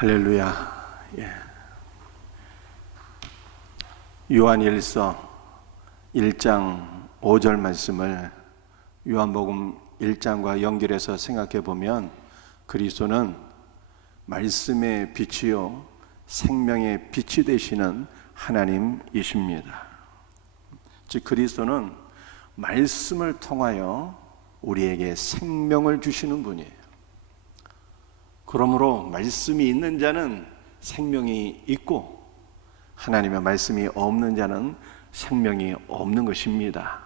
할렐루야. 요한일서 1장 5절 말씀을 요한복음 1장과 연결해서 생각해 보면 그리스도는 말씀의 빛이요 생명의 빛이 되시는 하나님이십니다. 즉 그리스도는 말씀을 통하여 우리에게 생명을 주시는 분이에요. 그러므로 말씀이 있는 자는 생명이 있고 하나님의 말씀이 없는 자는 생명이 없는 것입니다.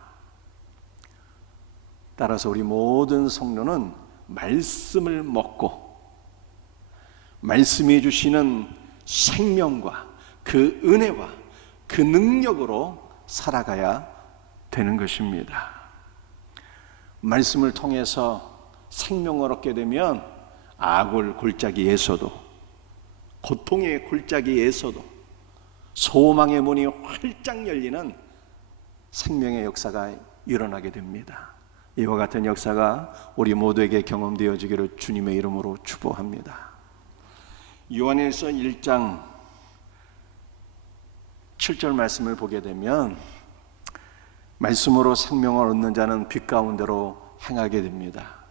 따라서 우리 모든 성도는 말씀을 먹고 말씀이 주시는 생명과 그 은혜와 그 능력으로 살아가야 되는 것입니다. 말씀을 통해서 생명을 얻게 되면 악을 골짜기에서도 고통의 골짜기에서도 소망의 문이 활짝 열리는 생명의 역사가 일어나게 됩니다. 이와 같은 역사가 우리 모두에게 경험되어지기를 주님의 이름으로 축복합니다. 요한일서 1장 7절 말씀을 보게 되면 말씀으로 생명을 얻는 자는 빛 가운데로 행하게 됩니다.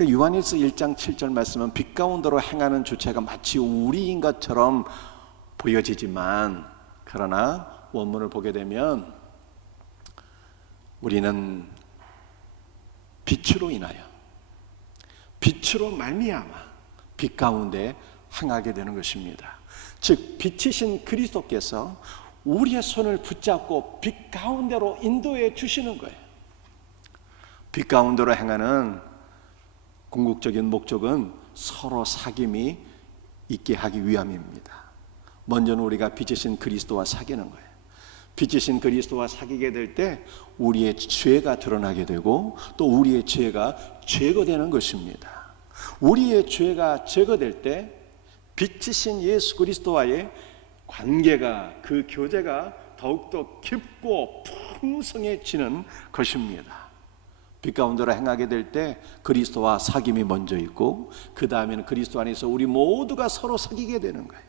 요한일서 1장 7절 말씀은 빛 가운데로 행하는 주체가 마치 우리인 것처럼 보여지지만 그러나 원문을 보게 되면 우리는 빛으로 인하여 빛으로 말미암아 빛 가운데 행하게 되는 것입니다. 즉 빛이신 그리스도께서 우리의 손을 붙잡고 빛 가운데로 인도해 주시는 거예요. 빛 가운데로 행하는 궁극적인 목적은 서로 사귐이 있게 하기 위함입니다. 먼저는 우리가 빛이신 그리스도와 사귀는 거예요. 빛이신 그리스도와 사귀게 될 때 우리의 죄가 드러나게 되고 또 우리의 죄가 제거되는 것입니다. 우리의 죄가 제거될 때 빛이신 예수 그리스도와의 관계가, 그 교제가 더욱더 깊고 풍성해지는 것입니다. 빛 가운데로 행하게 될 때 그리스도와 사귐이 먼저 있고 그 다음에는 그리스도 안에서 우리 모두가 서로 사귀게 되는 거예요.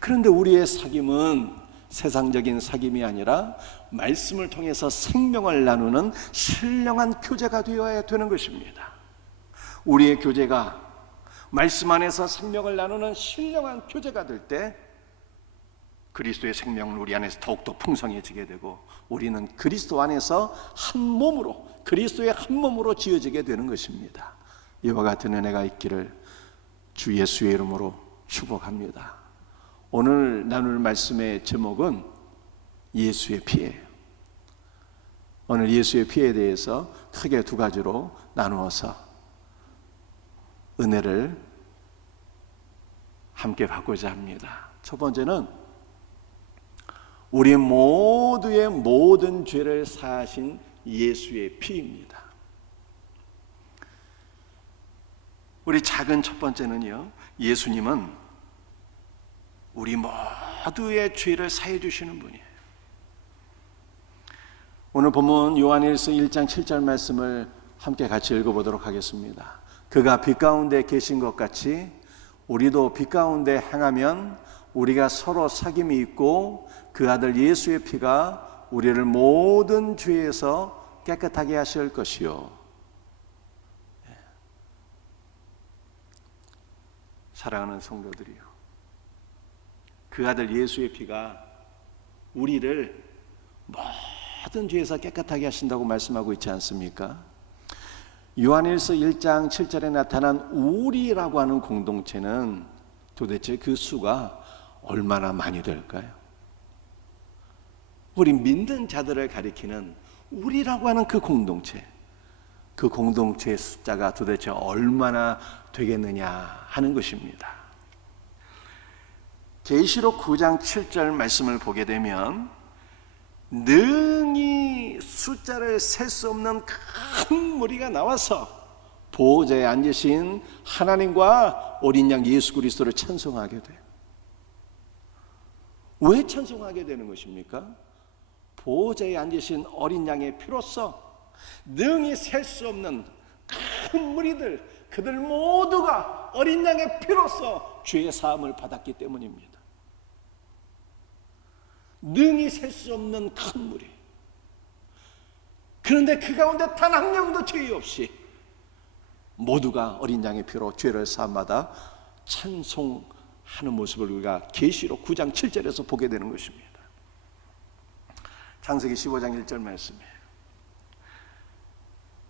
그런데 우리의 사귐은 세상적인 사귐이 아니라 말씀을 통해서 생명을 나누는 신령한 교제가 되어야 되는 것입니다. 우리의 교제가 말씀 안에서 생명을 나누는 신령한 교제가 될 때 그리스도의 생명은 우리 안에서 더욱더 풍성해지게 되고 우리는 그리스도 안에서 한 몸으로, 그리스도의 한 몸으로 지어지게 되는 것입니다. 이와 같은 은혜가 있기를 주 예수의 이름으로 축복합니다. 오늘 나눌 말씀의 제목은 예수의 피예요. 오늘 예수의 피에 대해서 크게 두 가지로 나누어서 은혜를 함께 받고자 합니다. 첫 번째는 우리 모두의 모든 죄를 사하신 예수의 피입니다. 우리 작은 첫 번째는요, 예수님은 우리 모두의 죄를 사해 주시는 분이에요. 오늘 본문 요한일서 1장 7절 말씀을 함께 같이 읽어보도록 하겠습니다. 그가 빛 가운데 계신 것 같이 우리도 빛 가운데 행하면 우리가 서로 사귐이 있고 그 아들 예수의 피가 우리를 모든 죄에서 깨끗하게 하실 것이요. 사랑하는 성도들이요, 그 아들 예수의 피가 우리를 모든 죄에서 깨끗하게 하신다고 말씀하고 있지 않습니까? 요한일서 1장 7절에 나타난 우리라고 하는 공동체는 도대체 그 수가 얼마나 많이 될까요? 우리 믿는 자들을 가리키는 우리라고 하는 그 공동체의 숫자가 도대체 얼마나 되겠느냐 하는 것입니다. 계시록 9장 7절 말씀을 보게 되면 능히 숫자를 셀 수 없는 큰 무리가 나와서 보호자에 앉으신 하나님과 어린 양 예수 그리스도를 찬송하게 돼요. 왜 찬송하게 되는 것입니까? 보호자에 앉으신 어린 양의 피로써 능히 셀 수 없는 큰 무리들, 그들 모두가 어린 양의 피로써 죄의 사함을 받았기 때문입니다. 능히 셀 수 없는 큰 무리. 그런데 그 가운데 단 한 명도 죄 없이 모두가 어린 양의 피로 죄를 사함받아 찬송하는 모습을 우리가 계시록 9장 7절에서 보게 되는 것입니다. 창세기 15장 1절 말씀이에요.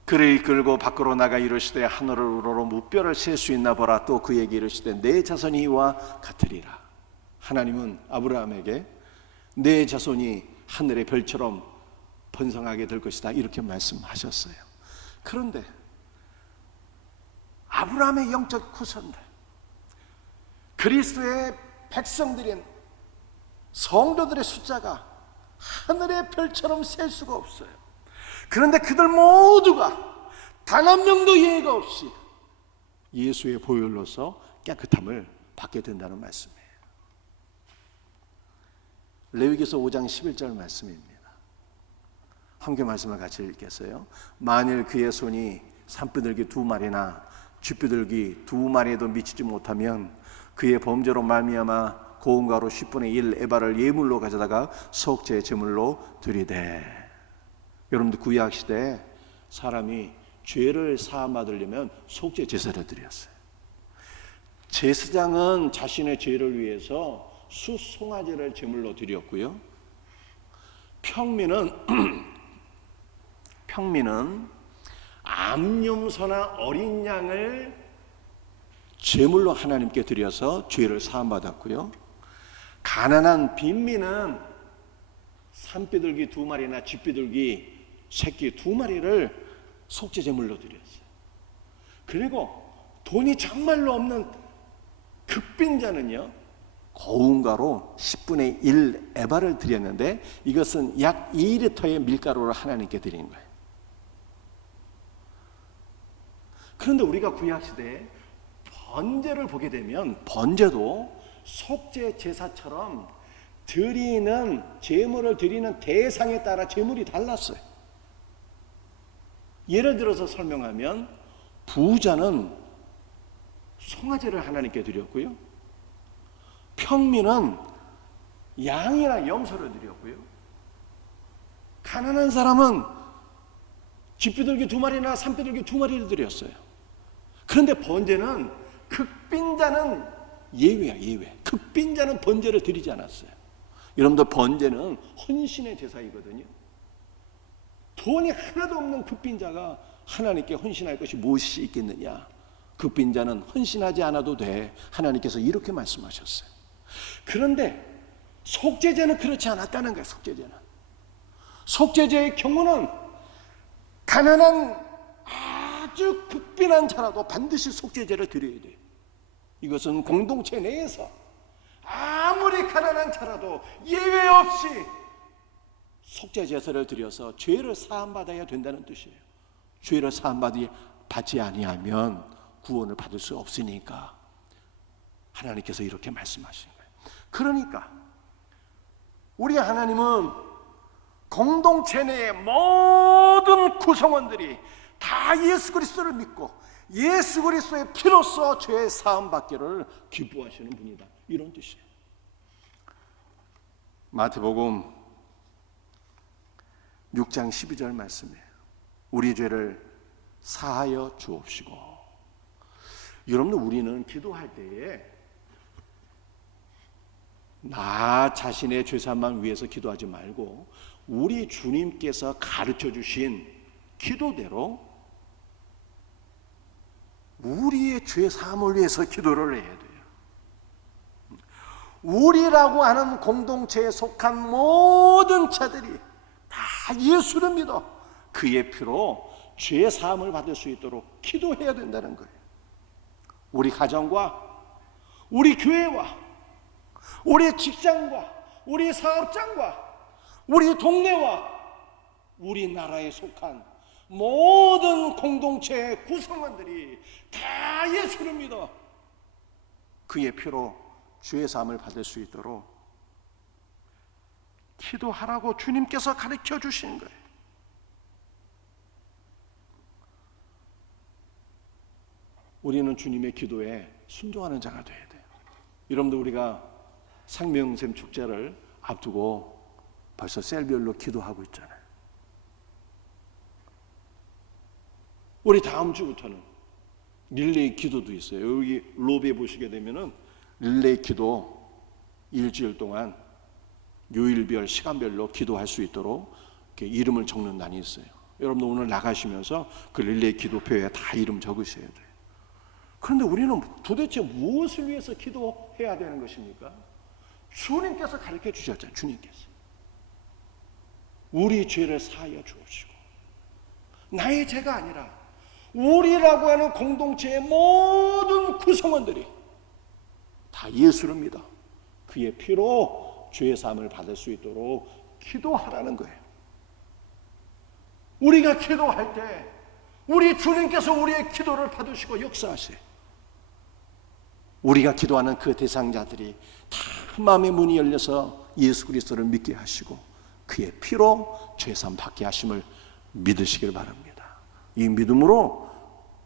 그를 이끌고 밖으로 나가 이르시되 하늘을 우러러 무뼈를 셀 수 있나 보라. 또 그에게 이르시되 내 자손이 이와 같으리라. 하나님은 아브라함에게 내 자손이 하늘의 별처럼 번성하게 될 것이다 이렇게 말씀하셨어요. 그런데 아브라함의 영적 후손들, 그리스도의 백성들인 성도들의 숫자가 하늘의 별처럼 셀 수가 없어요. 그런데 그들 모두가 단 한 명도 예외가 없이 예수의 보혈로서 깨끗함을 받게 된다는 말씀이에요. 레위기서 5장 11절 말씀입니다. 함께 말씀을 같이 읽겠어요. 만일 그의 손이 산비둘기 2마리나 쥐비둘기 2마리에도 미치지 못하면 그의 범죄로 말미암아 고운가루 10분의 1 에바를 예물로 가져다가 속죄 제물로 드리되. 여러분들 구약 시대에 사람이 죄를 사함받으려면 속죄 제사를 드렸어요. 제사장은 자신의 죄를 위해서 수송아지를 제물로 드렸고요. 평민은 암염소나 어린 양을 제물로 하나님께 드려서 죄를 사함받았고요. 가난한 빈민은 산비둘기 2마리나 쥐비둘기 새끼 2마리를 속죄 제물로 드렸어요. 그리고 돈이 정말로 없는 극빈자는요, 고운가루 10분의 1 에바를 드렸는데 이것은 약 2리터의 밀가루를 하나님께 드린 거예요. 그런데 우리가 구약시대에 번제를 보게 되면 번제도 속죄 제사처럼 드리는 제물을 드리는 대상에 따라 제물이 달랐어요. 예를 들어서 설명하면 부자는 송아지를 하나님께 드렸고요. 평민은 양이나 염소를 드렸고요. 가난한 사람은 쥐비둘기 2마리나 산비둘기 2마리를 드렸어요. 그런데 번제는 극빈자는 예외야, 예외. 극빈자는 번제를 드리지 않았어요. 여러분들 번제는 헌신의 제사이거든요. 돈이 하나도 없는 극빈자가 하나님께 헌신할 것이 무엇이 있겠느냐. 극빈자는 헌신하지 않아도 돼. 하나님께서 이렇게 말씀하셨어요. 그런데 속죄제는 그렇지 않았다는 거예요. 속죄제의 경우는 가난한 아주 극빈한 자라도 반드시 속죄제를 드려야 돼요. 이것은 공동체 내에서 아무리 가난한 자라도 예외 없이 속죄 제사를 드려서 죄를 사함받아야 된다는 뜻이에요. 죄를 사함받지 아니하면 구원을 받을 수 없으니까 하나님께서 이렇게 말씀하신 거예요. 그러니까 우리 하나님은 공동체 내의 모든 구성원들이 다 예수 그리스도를 믿고 예수 그리스도의 피로써 죄의 사함 받기를 기뻐하시는 분이다, 이런 뜻이에요. 마태복음 6장 12절 말씀이에요. 우리 죄를 사하여 주옵시고. 여러분들, 우리는 기도할 때에 나 자신의 죄사함만 위해서 기도하지 말고 우리 주님께서 가르쳐 주신 기도대로 우리의 죄 사함을 위해서 기도를 해야 돼요. 우리라고 하는 공동체에 속한 모든 자들이 다 예수를 믿어 그의 피로 죄 사함을 받을 수 있도록 기도해야 된다는 거예요. 우리 가정과 우리 교회와 우리 직장과 우리 사업장과 우리 동네와 우리나라에 속한 모든 공동체의 구성원들이 다 예수를 믿어 그의 피로 죄의 사함을 받을 수 있도록 기도하라고 주님께서 가르쳐 주신 거예요. 우리는 주님의 기도에 순종하는 자가 되어야 돼요. 여러분들, 우리가 상명샘 축제를 앞두고 벌써 셀별로 기도하고 있잖아요. 우리 다음 주부터는 릴레이 기도도 있어요. 여기 로비에 보시게 되면은 릴레이 기도 일주일 동안 요일별 시간별로 기도할 수 있도록 이렇게 이름을 적는 난이 있어요. 여러분들 오늘 나가시면서 그 릴레이 기도표에 다 이름 적으셔야 돼요. 그런데 우리는 도대체 무엇을 위해서 기도해야 되는 것입니까? 주님께서 가르쳐 주셨잖아요. 주님께서 우리 죄를 사하여 주옵시고, 나의 죄가 아니라 우리라고 하는 공동체의 모든 구성원들이 다 예수를 믿어 그의 피로 죄의 사함을 받을 수 있도록 기도하라는 거예요. 우리가 기도할 때 우리 주님께서 우리의 기도를 받으시고 역사하세요. 우리가 기도하는 그 대상자들이 다 마음의 문이 열려서 예수 그리스도를 믿게 하시고 그의 피로 죄 사함 받게 하심을 믿으시길 바랍니다. 이 믿음으로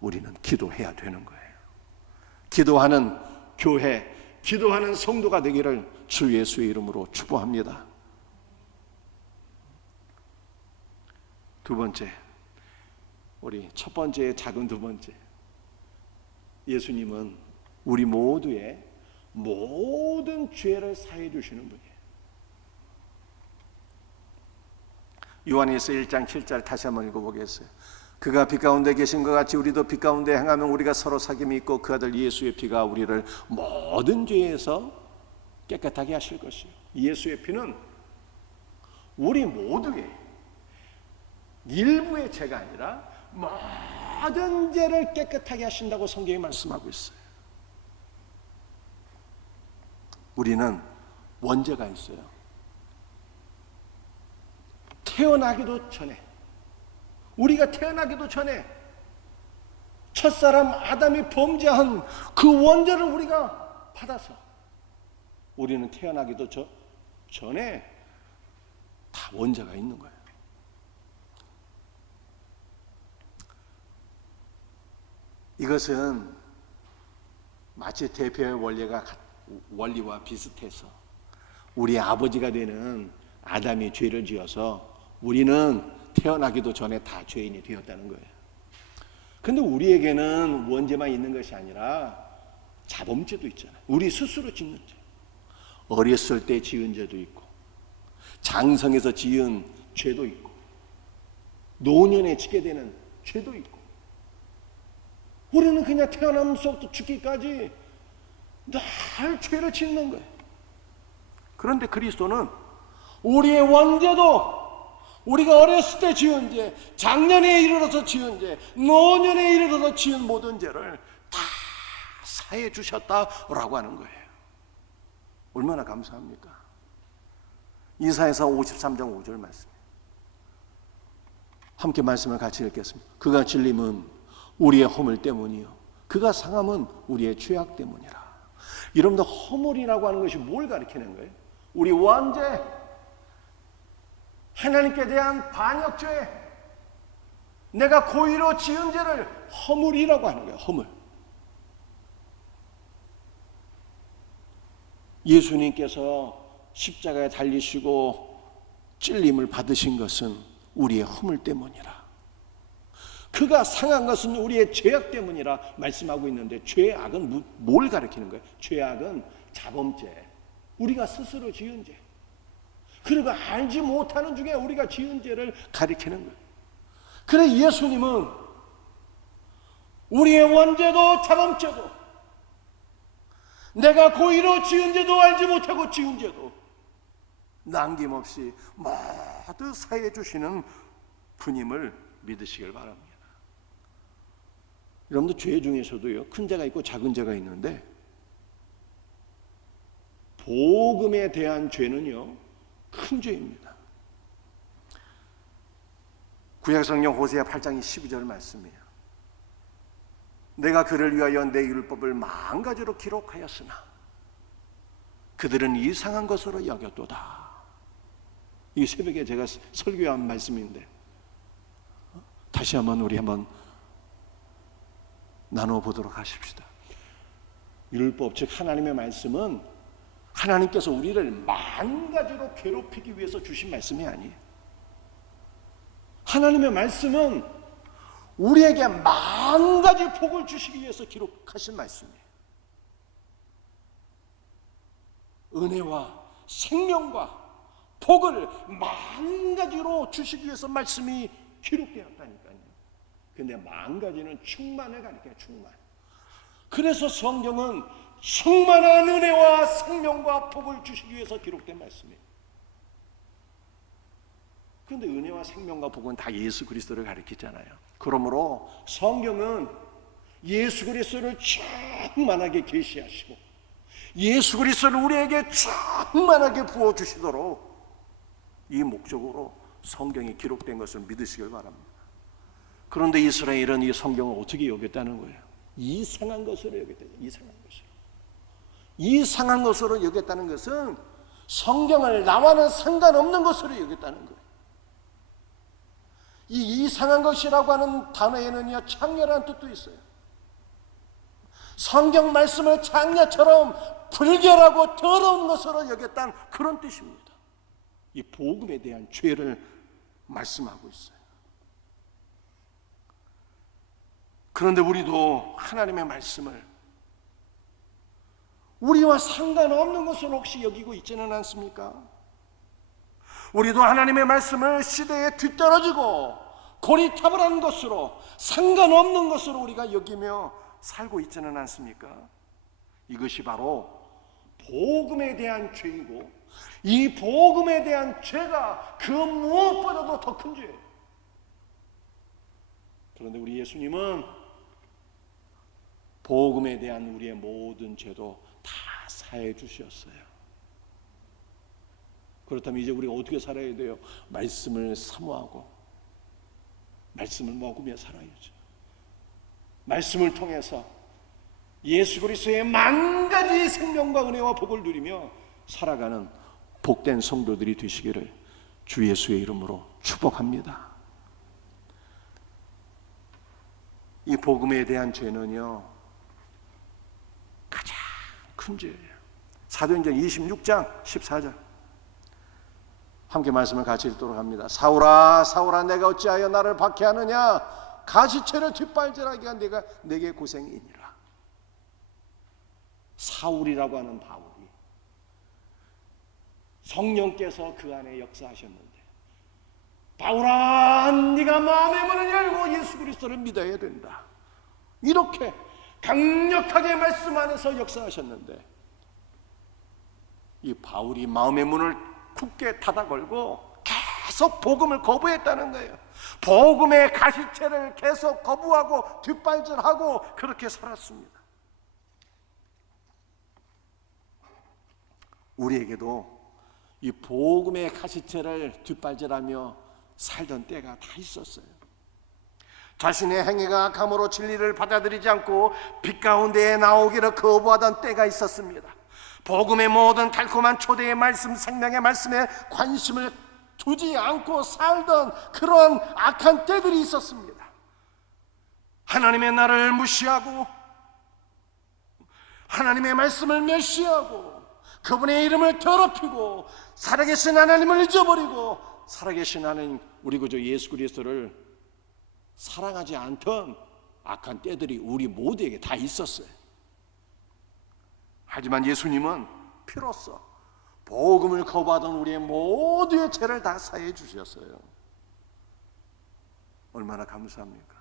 우리는 기도해야 되는 거예요. 기도하는 교회, 기도하는 성도가 되기를 주 예수의 이름으로 축복합니다. 두 번째, 우리 첫 번째의 작은 두 번째, 예수님은 우리 모두의 모든 죄를 사해 주시는 분이에요. 요한일서 1장 7절 다시 한번 읽어보겠어요. 그가 빛 가운데 계신 것 같이 우리도 빛 가운데 행하면 우리가 서로 사귐이 있고 그 아들 예수의 피가 우리를 모든 죄에서 깨끗하게 하실 것이요. 예수의 피는 우리 모두의 일부의 죄가 아니라 모든 죄를 깨끗하게 하신다고 성경이 말씀하고 있어요. 우리는 원죄가 있어요. 태어나기도 전에, 우리가 태어나기도 전에 첫사람 아담이 범죄한 그 원죄를 우리가 받아서 우리는 태어나기도 전에 다 원죄가 있는 거예요. 이것은 마치 대표의 원리와 비슷해서 우리 아버지가 되는 아담이 죄를 지어서 우리는 태어나기도 전에 다 죄인이 되었다는 거예요. 그런데 우리에게는 원죄만 있는 것이 아니라 자범죄도 있잖아요. 우리 스스로 짓는 죄, 어렸을 때 지은 죄도 있고 장성에서 지은 죄도 있고 노년에 짓게 되는 죄도 있고, 우리는 그냥 태어나면서부터 죽기까지 늘 죄를 짓는 거예요. 그런데 그리스도는 우리의 원죄도, 우리가 어렸을 때 지은 죄, 장년에 이르러서 지은 죄, 노년에 이르러서 지은 모든 죄를 다 사해 주셨다라고 하는 거예요. 얼마나 감사합니까? 이사야서 53장 5절 말씀, 함께 말씀을 같이 읽겠습니다. 그가 질림은 우리의 허물 때문이요 그가 상함은 우리의 죄악 때문이라. 여러분들, 허물이라고 하는 것이 뭘 가리키는 거예요? 우리 원죄, 하나님께 대한 반역죄, 내가 고의로 지은 죄를 허물이라고 하는 거예요. 허물. 예수님께서 십자가에 달리시고 찔림을 받으신 것은 우리의 허물 때문이라. 그가 상한 것은 우리의 죄악 때문이라 말씀하고 있는데, 죄악은 뭘 가리키는 거예요? 죄악은 자범죄, 우리가 스스로 지은 죄, 그리고 알지 못하는 중에 우리가 지은 죄를 가리키는 거예요. 그래 예수님은 우리의 원죄도 자범죄도, 내가 고의로 지은 죄도 알지 못하고 지은 죄도 남김없이 모두 사해 주시는 분임을 믿으시길 바랍니다. 여러분들, 죄 중에서도요, 큰 죄가 있고 작은 죄가 있는데, 복음에 대한 죄는요 큰 죄입니다. 구약성경 호세아 8장 12절 말씀이에요. 내가 그를 위하여 내 율법을 만가지로 기록하였으나 그들은 이상한 것으로 여겼도다. 이 새벽에 제가 설교한 말씀인데, 다시 한번 우리 한번 나누어 보도록 하십시다. 율법, 즉 하나님의 말씀은 하나님께서 우리를 만 가지로 괴롭히기 위해서 주신 말씀이 아니에요. 하나님의 말씀은 우리에게 만 가지 복을 주시기 위해서 기록하신 말씀이에요. 은혜와 생명과 복을 만 가지로 주시기 위해서 말씀이 기록되었다니까요. 근데 만 가지는 충만을 가리켜요. 충만. 그래서 성경은 충만한 은혜와 생명과 복을 주시기 위해서 기록된 말씀이에요. 그런데 은혜와 생명과 복은 다 예수 그리스도를 가리키잖아요. 그러므로 성경은 예수 그리스도를 충만하게 계시하시고 예수 그리스도를 우리에게 충만하게 부어주시도록 이 목적으로 성경이 기록된 것을 믿으시길 바랍니다. 그런데 이스라엘은 이 성경을 어떻게 여겼다는 거예요? 이상한 것으로 여겼다. 이상한 것으로. 이상한 것으로 여겼다는 것은 성경을 나와는 상관없는 것으로 여겼다는 거예요. 이 이상한 것이라고 하는 단어에는요, 창녀라는 뜻도 있어요. 성경 말씀을 창녀처럼 불결하고 더러운 것으로 여겼다는 그런 뜻입니다. 이 복음에 대한 죄를 말씀하고 있어요. 그런데 우리도 하나님의 말씀을 우리와 상관없는 것으로 혹시 여기고 있지는 않습니까? 우리도 하나님의 말씀을 시대에 뒤떨어지고 고리타분한 것으로 상관없는 것으로 우리가 여기며 살고 있지는 않습니까? 이것이 바로 복음에 대한 죄이고 이 복음에 대한 죄가 그 무엇보다도 더 큰 죄예요. 그런데 우리 예수님은 복음에 대한 우리의 모든 죄도 다 사해 주셨어요. 그렇다면 이제 우리가 어떻게 살아야 돼요? 말씀을 사모하고 말씀을 먹으며 살아야죠. 말씀을 통해서 예수 그리스도의 만 가지 생명과 은혜와 복을 누리며 살아가는 복된 성도들이 되시기를 주 예수의 이름으로 축복합니다. 이 복음에 대한 죄는요, 가장 큰 죄예요. 사도행전 26장 14절 함께 말씀을 같이 읽도록 합니다. 사울아 사울아 내가 어찌하여 나를 박해하느냐 가시체를 뒷발질하게 한 내가 내게 고생이니라. 사울이라고 하는 바울이 성령께서 그 안에 역사하셨는데, 바울아 네가 마음의 문을 열고 예수 그리스도를 믿어야 된다, 이렇게 강력하게 말씀 안에서 역사하셨는데, 이 바울이 마음의 문을 굳게 닫아 걸고 계속 복음을 거부했다는 거예요. 복음의 가시체를 계속 거부하고 뒷발질하고 그렇게 살았습니다. 우리에게도 이 복음의 가시체를 뒷발질하며 살던 때가 다 있었어요. 자신의 행위가 악함으로 진리를 받아들이지 않고 빛 가운데에 나오기를 거부하던 때가 있었습니다. 복음의 모든 달콤한 초대의 말씀, 생명의 말씀에 관심을 두지 않고 살던 그런 악한 때들이 있었습니다. 하나님의 나라를 무시하고 하나님의 말씀을 멸시하고 그분의 이름을 더럽히고 살아계신 하나님을 잊어버리고 살아계신 하나님 우리 구주 예수 그리스도를 사랑하지 않던 악한 때들이 우리 모두에게 다 있었어요. 하지만 예수님은 피로써 복음을 거부하던 우리의 모두의 죄를 다 사해 주셨어요. 얼마나 감사합니까?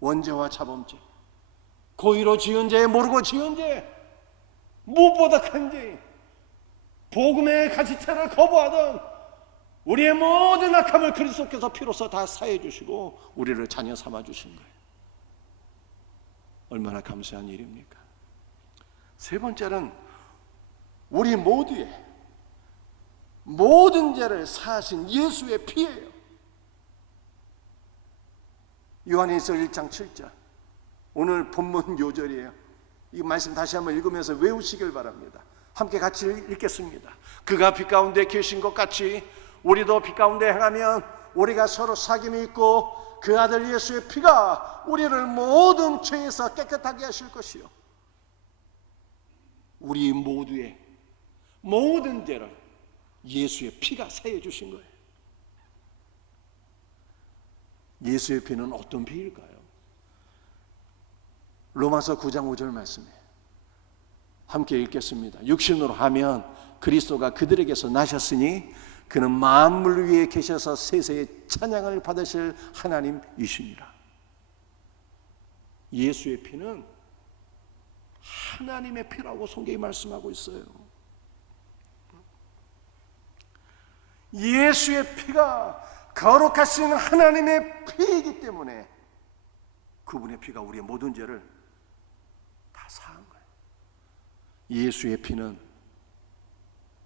원죄와 자범죄, 고의로 지은 죄, 모르고 지은 죄, 무엇보다 큰 죄, 복음의 가시체를 거부하던 우리의 모든 악함을 그리스도께서 피로써 다 사해 주시고 우리를 자녀 삼아 주신 거예요. 얼마나 감사한 일입니까? 세 번째는 우리 모두의 모든 죄를 사하신 예수의 피예요. 요한일서 1장 7절, 오늘 본문 요절이에요. 이 말씀 다시 한번 읽으면서 외우시길 바랍니다. 함께 같이 읽겠습니다. 그가 빛 가운데 계신 것 같이 우리도 빛 가운데 행하면 우리가 서로 사귐이 있고 그 아들 예수의 피가 우리를 모든 죄에서 깨끗하게 하실 것이요, 우리 모두의 모든 죄를 예수의 피가 사해 주신 거예요. 예수의 피는 어떤 피일까요? 로마서 9장 5절 말씀이에요. 함께 읽겠습니다. 육신으로 하면 그리스도가 그들에게서 나셨으니 그는 만물 위에 계셔서 세세의 찬양을 받으실 하나님이시니라. 예수의 피는 하나님의 피라고 성경이 말씀하고 있어요. 예수의 피가 거룩하신 하나님의 피이기 때문에 그분의 피가 우리의 모든 죄를 다 사한 거예요. 예수의 피는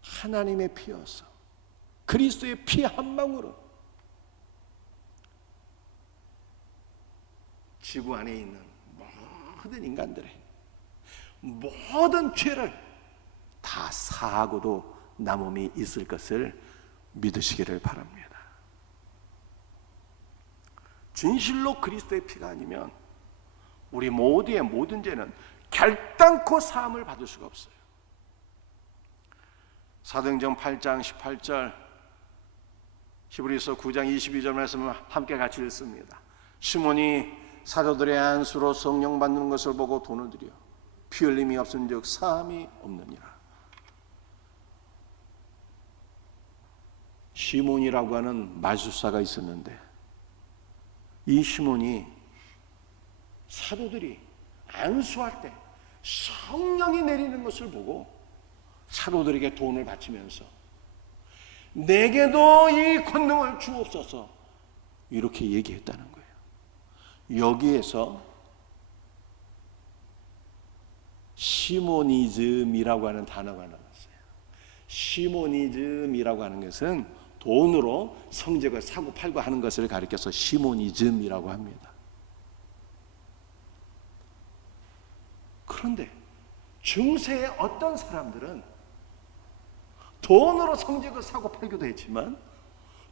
하나님의 피여서 그리스도의 피 한 방울은 지구 안에 있는 모든 인간들의 모든 죄를 다 사하고도 남음이 있을 것을 믿으시기를 바랍니다. 진실로 그리스도의 피가 아니면 우리 모두의 모든 죄는 결단코 사함을 받을 수가 없어요. 사도행전 8장 18절, 히브리서 9장 22절 말씀을 함께 같이 읽습니다. 시몬이 사도들의 안수로 성령 받는 것을 보고 돈을 들여 피 흘림이 없은즉 사함이 없느니라. 시몬이라고 하는 말술사가 있었는데, 이 시몬이 사도들이 안수할 때 성령이 내리는 것을 보고 사도들에게 돈을 바치면서 내게도 이 권능을 주옵소서 이렇게 얘기했다는 거예요. 여기에서 시모니즘이라고 하는 단어가 나왔어요. 시모니즘이라고 하는 것은 돈으로 성적을 사고 팔고 하는 것을 가리켜서 시모니즘이라고 합니다. 그런데 중세의 어떤 사람들은 돈으로 성적을 사고 팔기도 했지만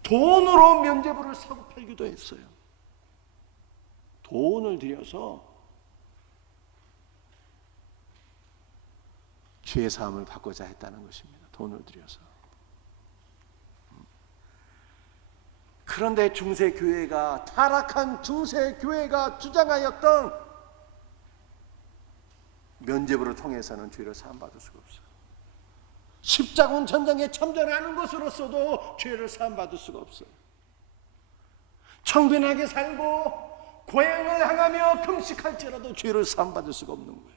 돈으로 면죄부를 사고 팔기도 했어요. 돈을 들여서 죄 사함을 받고자 했다는 것입니다. 돈을 들여서. 그런데 중세 교회가, 타락한 중세 교회가 주장하였던 면죄부를 통해서는 죄를 사함 받을 수가 없어요. 십자군 전쟁에 참전하는 것으로서도 죄를 사함 받을 수가 없어요. 청빈하게 살고 고향을 향하며 금식할지라도 죄를 사함 받을 수가 없는 거예요.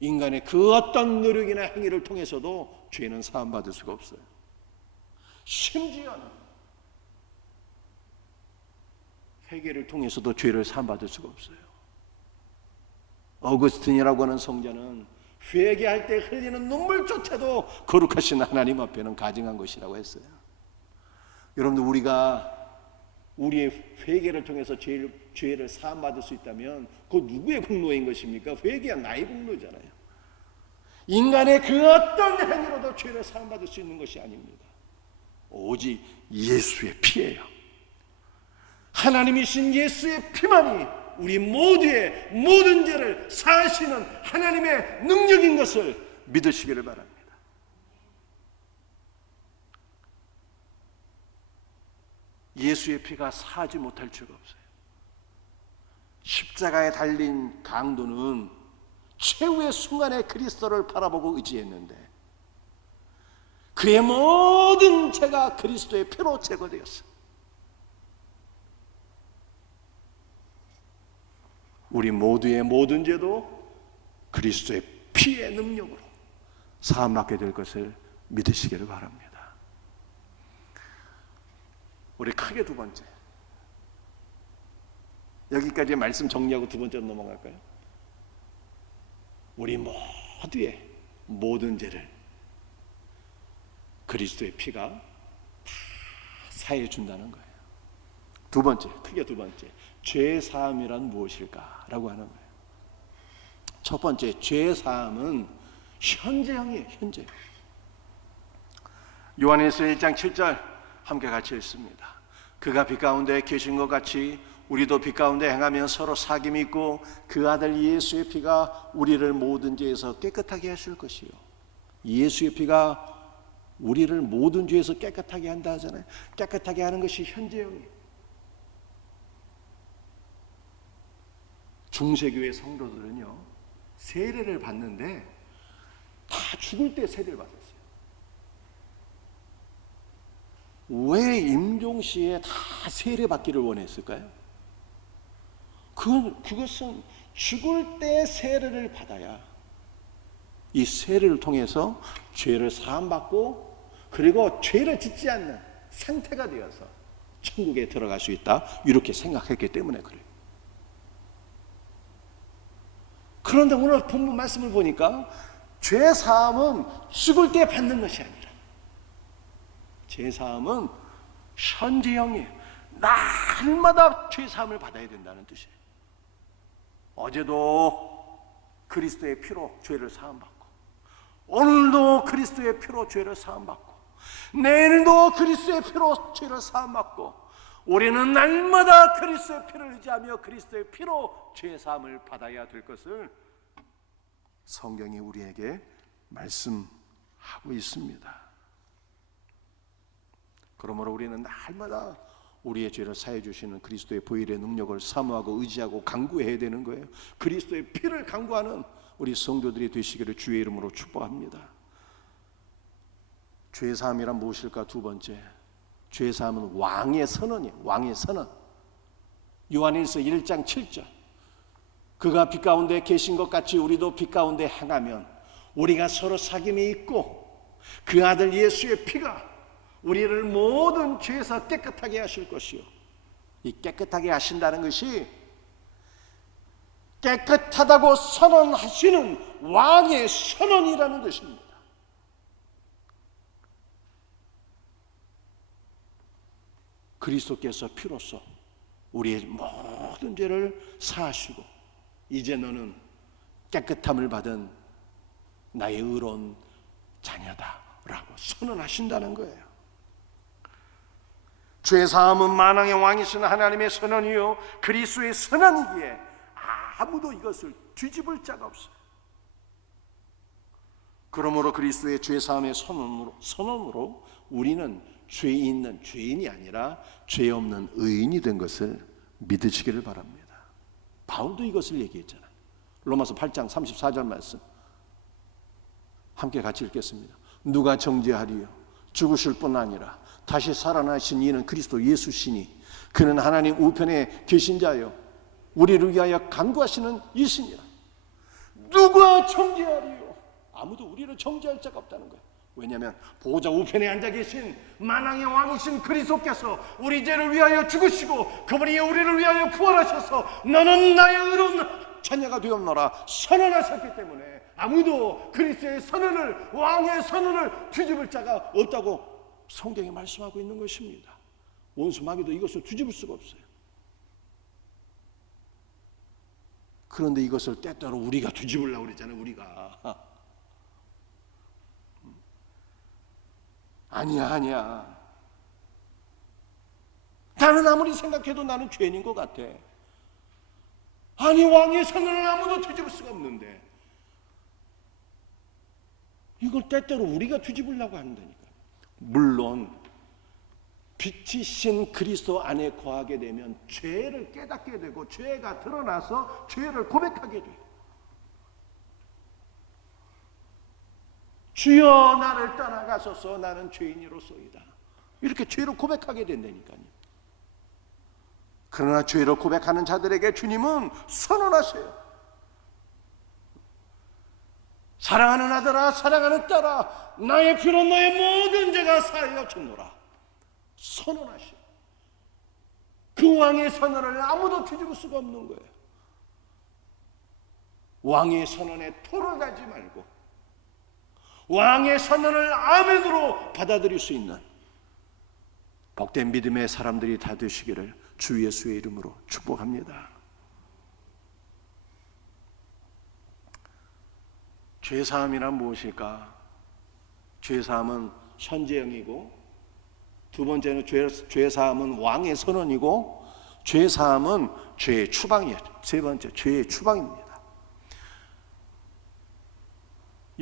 인간의 그 어떤 노력이나 행위를 통해서도 죄는 사함 받을 수가 없어요. 심지어는 회개를 통해서도 죄를 사함 받을 수가 없어요. 어거스틴이라고 하는 성자는 회개할 때 흘리는 눈물조차도 거룩하신 하나님 앞에는 가증한 것이라고 했어요. 여러분들, 우리가 우리의 회개를 통해서 죄를 사함 받을 수 있다면 그건 누구의 공로인 것입니까? 회개한 나의 공로잖아요. 인간의 그 어떤 행위로도 죄를 사함 받을 수 있는 것이 아닙니다. 오직 예수의 피예요. 하나님이신 예수의 피만이 우리 모두의 모든 죄를 사하시는 하나님의 능력인 것을 믿으시기를 바랍니다. 예수의 피가 사하지 못할 죄가 없어요. 십자가에 달린 강도는 최후의 순간에 그리스도를 바라보고 의지했는데 그의 모든 죄가 그리스도의 피로 제거되었어요. 우리 모두의 모든 죄도 그리스도의 피의 능력으로 사함받게 될 것을 믿으시기를 바랍니다. 우리 크게 두 번째, 여기까지 말씀 정리하고 두 번째로 넘어갈까요? 우리 모두의 모든 죄를 그리스도의 피가 다 사해 준다는 거예요. 두 번째, 크게 두 번째, 죄 사함이란 무엇일까? 라고 하는 거예요. 첫 번째, 죄 사함은 현재형이에요. 현재형. 요한일서 1장 7절 함께 같이 읽습니다. 그가 빛 가운데 계신 것 같이 우리도 빛 가운데 행하면 서로 사귐이 있고 그 아들 예수의 피가 우리를 모든 죄에서 깨끗하게 하실 것이요. 예수의 피가 우리를 모든 죄에서 깨끗하게 한다 하잖아요. 깨끗하게 하는 것이 현재형이에요. 중세교회 성도들은요, 세례를 받는데 다 죽을 때 세례를 받았어요. 왜 임종시에 다 세례 받기를 원했을까요? 그것은 죽을 때 세례를 받아야 이 세례를 통해서 죄를 사함받고 그리고 죄를 짓지 않는 상태가 되어서 천국에 들어갈 수 있다, 이렇게 생각했기 때문에 그래요. 그런데 오늘 본문 말씀을 보니까 죄 사함은 죽을 때 받는 것이 아니라 죄 사함은 현재형이에요. 날마다 죄 사함을 받아야 된다는 뜻이에요. 어제도 그리스도의 피로 죄를 사함받고, 오늘도 그리스도의 피로 죄를 사함받고, 내일도 그리스도의 피로 죄를 사함받고, 우리는 날마다 그리스도의 피를 의지하며 그리스도의 피로 죄 사함을 받아야 될 것을 성경이 우리에게 말씀하고 있습니다. 그러므로 우리는 날마다 우리의 죄를 사해 주시는 그리스도의 보혈의 능력을 사모하고 의지하고 간구해야 되는 거예요. 그리스도의 피를 간구하는 우리 성도들이 되시기를 주의 이름으로 축복합니다. 죄 사함이란 무엇일까? 두 번째, 죄 사함은 왕의 선언이에요. 왕의 선언. 요한일서 1장 7절. 그가 빛 가운데 계신 것 같이 우리도 빛 가운데 행하면 우리가 서로 사귐이 있고 그 아들 예수의 피가 우리를 모든 죄에서 깨끗하게 하실 것이요. 이 깨끗하게 하신다는 것이 깨끗하다고 선언하시는 왕의 선언이라는 것입니다. 그리스도께서 피로써 우리의 모든 죄를 사하시고 이제 너는 깨끗함을 받은 나의 의로운 자녀다 라고 선언하신다는 거예요. 죄사함은 만왕의 왕이신 하나님의 선언이요 그리스도의 선언이기에 아무도 이것을 뒤집을 자가 없어요. 그러므로 그리스도의 죄사함의 선언으로 우리는 죄 있는 죄인이 아니라 죄 없는 의인이 된 것을 믿으시기를 바랍니다. 바울도 이것을 얘기했잖아요. 로마서 8장 34절 말씀 함께 같이 읽겠습니다. 누가 정죄하리요? 죽으실 뿐 아니라 다시 살아나신 이는 그리스도 예수시니 그는 하나님 우편에 계신 자요 우리를 위하여 간구하시는 이시니라. 누가 정죄하리요? 아무도 우리를 정죄할 자가 없다는 거예요. 왜냐하면 보호자 우편에 앉아 계신 만왕의 왕이신 그리스도께서 우리 죄를 위하여 죽으시고 그분이 우리를 위하여 부활하셔서 너는 나의 의로운 자녀가 되었노라 선언하셨기 때문에 아무도 그리스도의 선언을, 왕의 선언을 뒤집을 자가 없다고 성경이 말씀하고 있는 것입니다. 원수 마귀도 이것을 뒤집을 수가 없어요. 그런데 이것을 때때로 우리가 뒤집으려고 그러잖아요. 우리가 아니야. 나는 아무리 생각해도 나는 죄인인 것 같아. 아니 왕의 선언을 아무도 뒤집을 수가 없는데 이걸 때때로 우리가 뒤집으려고 한다니까. 물론 빛이신 그리스도 안에 거하게 되면 죄를 깨닫게 되고 죄가 드러나서 죄를 고백하게 돼요. 주여 나를 떠나가소서 나는 죄인이로소이다. 이렇게 죄를 고백하게 된다니까요. 그러나 죄를 고백하는 자들에게 주님은 선언하세요. 사랑하는 아들아 사랑하는 딸아 나의 피로 너의 모든 죄가 사하여졌노라 선언하시오. 그 왕의 선언을 아무도 뒤집을 수가 없는 거예요. 왕의 선언에 토를 가지 말고 왕의 선언을 아멘으로 받아들일 수 있는 복된 믿음의 사람들이 다 되시기를 주 예수의 이름으로 축복합니다. 죄사함이란 무엇일까? 죄사함은 현재형이고 두 번째는 죄 사함은 왕의 선언이고, 죄 사함은 죄의 추방이에요. 세 번째, 죄의 추방입니다.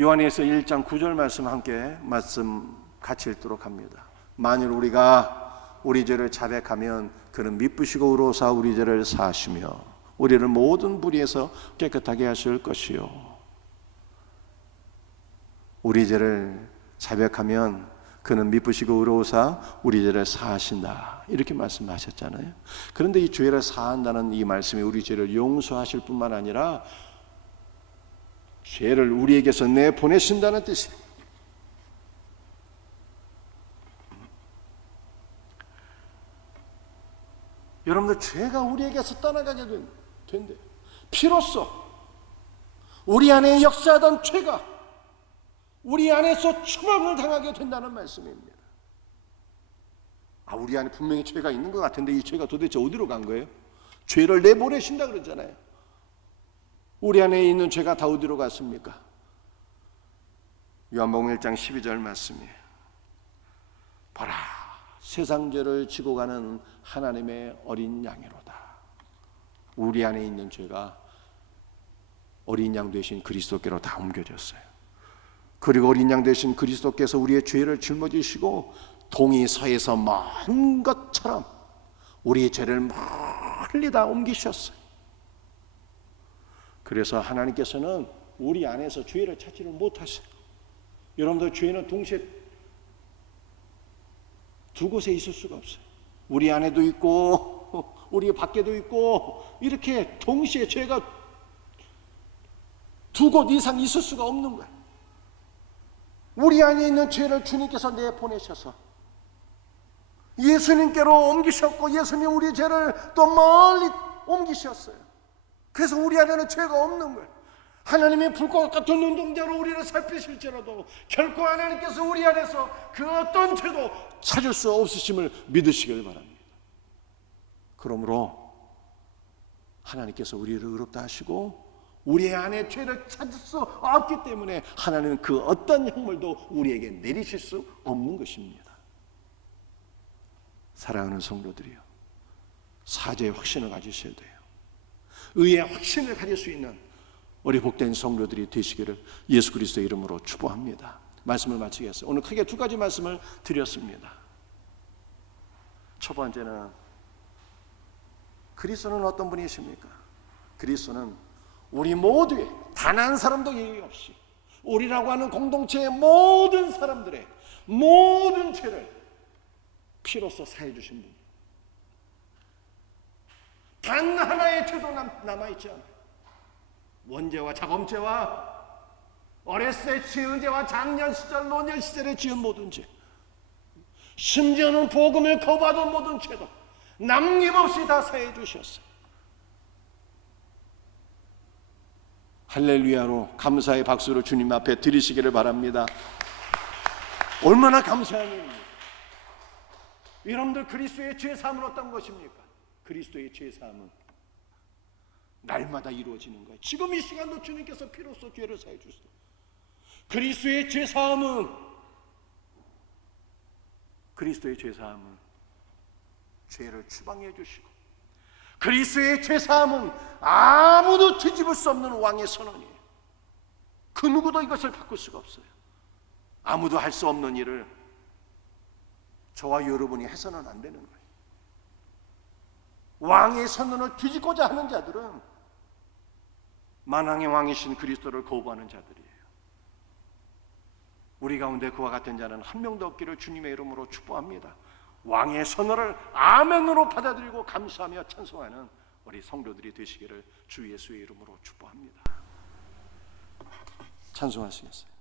요한에서 1장 9절 말씀 말씀 같이 읽도록 합니다. 만일 우리가 우리 죄를 자백하면 그는 미쁘시고 의로우사 우리 죄를 사하시며 우리를 모든 불의에서 깨끗하게 하실 것이요. 우리 죄를 자백하면 그는 미쁘시고 의로우사 우리 죄를 사하신다, 이렇게 말씀하셨잖아요. 그런데 이 죄를 사한다는 이 말씀이 우리 죄를 용서하실 뿐만 아니라 죄를 우리에게서 내보내신다는 뜻이에요. 여러분들, 죄가 우리에게서 떠나가게 된대요. 피로써 우리 안에 역사하던 죄가 우리 안에서 추방을 당하게 된다는 말씀입니다. 우리 안에 분명히 죄가 있는 것 같은데 이 죄가 도대체 어디로 간 거예요? 죄를 내보내신다 그러잖아요. 우리 안에 있는 죄가 다 어디로 갔습니까? 요한복음 1장 12절 말씀이에요. 보라, 세상 죄를 지고 가는 하나님의 어린 양이로다. 우리 안에 있는 죄가 어린 양 되신 그리스도께로 다 옮겨졌어요. 그리고 어린 양 되신 그리스도께서 우리의 죄를 짊어지시고 동이 서에서 먼 것처럼 우리의 죄를 멀리 다 옮기셨어요. 그래서 하나님께서는 우리 안에서 죄를 찾지를 못하세요. 여러분들, 죄는 동시에 두 곳에 있을 수가 없어요. 우리 안에도 있고 우리 밖에도 있고, 이렇게 동시에 죄가 두 곳 이상 있을 수가 없는 거예요. 우리 안에 있는 죄를 주님께서 내보내셔서 예수님께로 옮기셨고, 예수님 우리 죄를 또 멀리 옮기셨어요. 그래서 우리 안에는 죄가 없는 거예요. 하나님의 불꽃 같은 눈동자로 우리를 살피실지라도 결코 하나님께서 우리 안에서 그 어떤 죄도 찾을 수 없으심을 믿으시길 바랍니다. 그러므로 하나님께서 우리를 의롭다 하시고 우리 안에 죄를 찾을 수 없기 때문에 하나님은 그 어떤 형벌도 우리에게 내리실 수 없는 것입니다. 사랑하는 성도들이요, 사죄의 확신을 가지셔야 돼요. 의의 확신을 가질 수 있는 우리 복된 성도들이 되시기를 예수 그리스도의 이름으로 축복합니다. 말씀을 마치겠습니다. 오늘 크게 두 가지 말씀을 드렸습니다. 첫 번째는, 그리스도는 어떤 분이십니까? 그리스도는 우리 모두의 단 한 사람도 예외 없이 우리라고 하는 공동체의 모든 사람들의 모든 죄를 피로써 사해 주신 분. 단 하나의 죄도 남아있지 않아요. 원죄와 자범죄와 어렸을 때 지은 죄와 장년 시절 노년 시절에 지은 모든 죄, 심지어는 복음을 거부하던 모든 죄도 남김없이 다 사해 주셨어요. 할렐루야로 감사의 박수를 주님 앞에 드리시기를 바랍니다. 얼마나 감사한 일입니까? 여러분들, 그리스도의 죄사함은 어떤 것입니까? 그리스도의 죄사함은 날마다 이루어지는 거예요. 지금 이 시간도 주님께서 피로써 죄를 사해 주세요. 그리스도의 죄사함은 죄를 추방해 주시고, 그리스도의 죄사함은 아무도 뒤집을 수 없는 왕의 선언이에요. 그 누구도 이것을 바꿀 수가 없어요. 아무도 할 수 없는 일을 저와 여러분이 해서는 안 되는 거예요. 왕의 선언을 뒤집고자 하는 자들은 만왕의 왕이신 그리스도를 거부하는 자들이에요. 우리 가운데 그와 같은 자는 한 명도 없기를 주님의 이름으로 축복합니다. 왕의 선언을 아멘으로 받아들이고 감사하며 찬송하는 우리 성도들이 되시기를 주 예수의 이름으로 축복합니다. 찬송하시겠어요?